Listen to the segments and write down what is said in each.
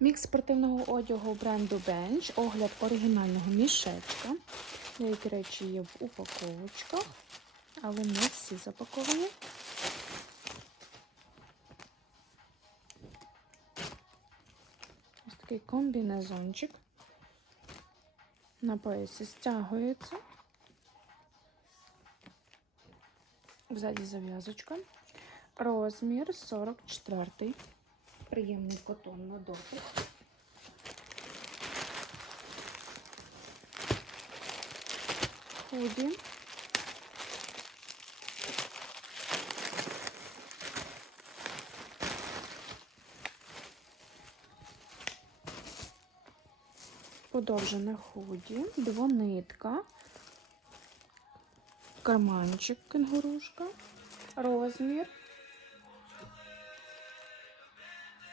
Мікс спортивного одягу бренду Bench, огляд оригінального мішечка. Деякі речі є в упаковочках, але не всі запаковані. Ось такий комбінезончик. На поясі стягується. Ззаді зав'язочка. Розмір 44. Приємний котон на дотик. Худі. Подовжене худі, двонитка, карманчик кенгурушка, розмір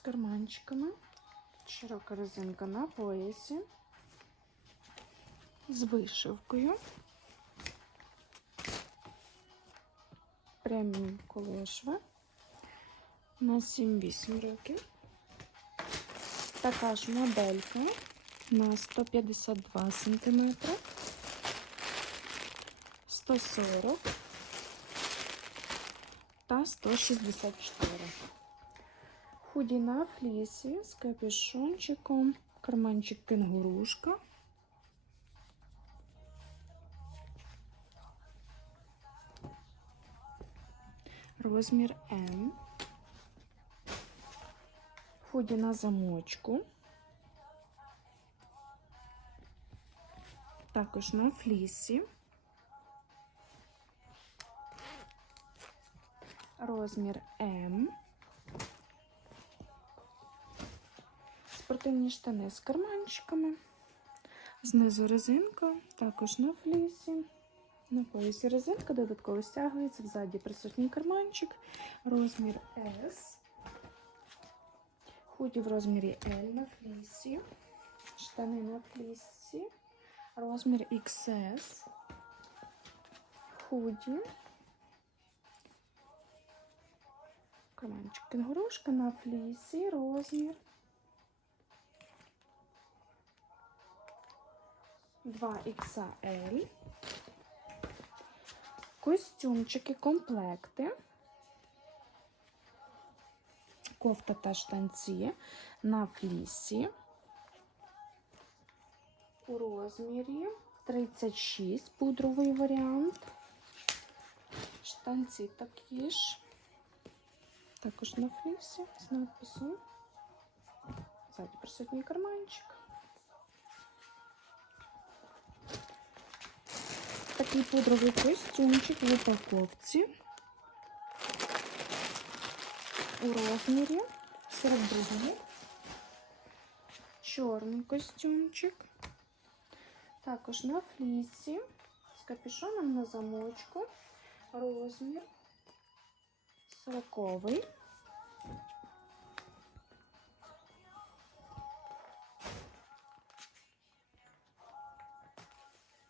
з карманчиками, широка резинка на поясі, з вишивкою, прямі колошви на 7-8 років. Така ж моделька. На 152 см, 140 та 164 Худі на флісі з капюшончиком, карманчик кенгурушка. Розмір М. Худі на замочку. Також на флісі. Розмір М. Спортивні штани з карманчиками. Знизу резинка, також на флісі. На поясі резинка додатково стягується, взаді присутній карманчик, розмір S. Худі в розмірі L на флісі. Штани на флісі. Розмір XS. Худі. Карманчик кенгурушка на флісі, розмір 2XL. Костюмчики, комплекти, кофта та штанці на флісі у розмірі 36, пудровий варіант. Штанці такі ж, також на флісі з надписом. Ззаді присутній карманчик. Такий пудровий костюмчик в упаковці у розмірі 42. Чорний костюмчик. Також на флісі з капюшоном на замочку. Розмір 40.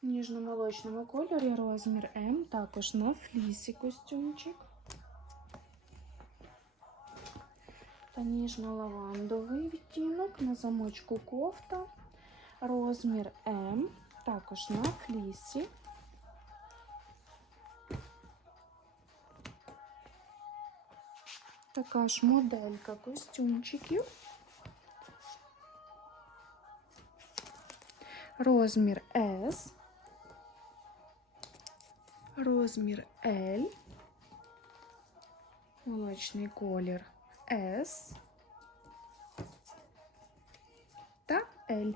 Ніжно-молочному кольорі розмір М, також на флісі костюмчик. Та ніжно-лавандовий відтінок на замочку кофта. Розмір М, також на флісі. Така ж моделька костюмчиків. Розмір S розмір L, молочний колір S та L.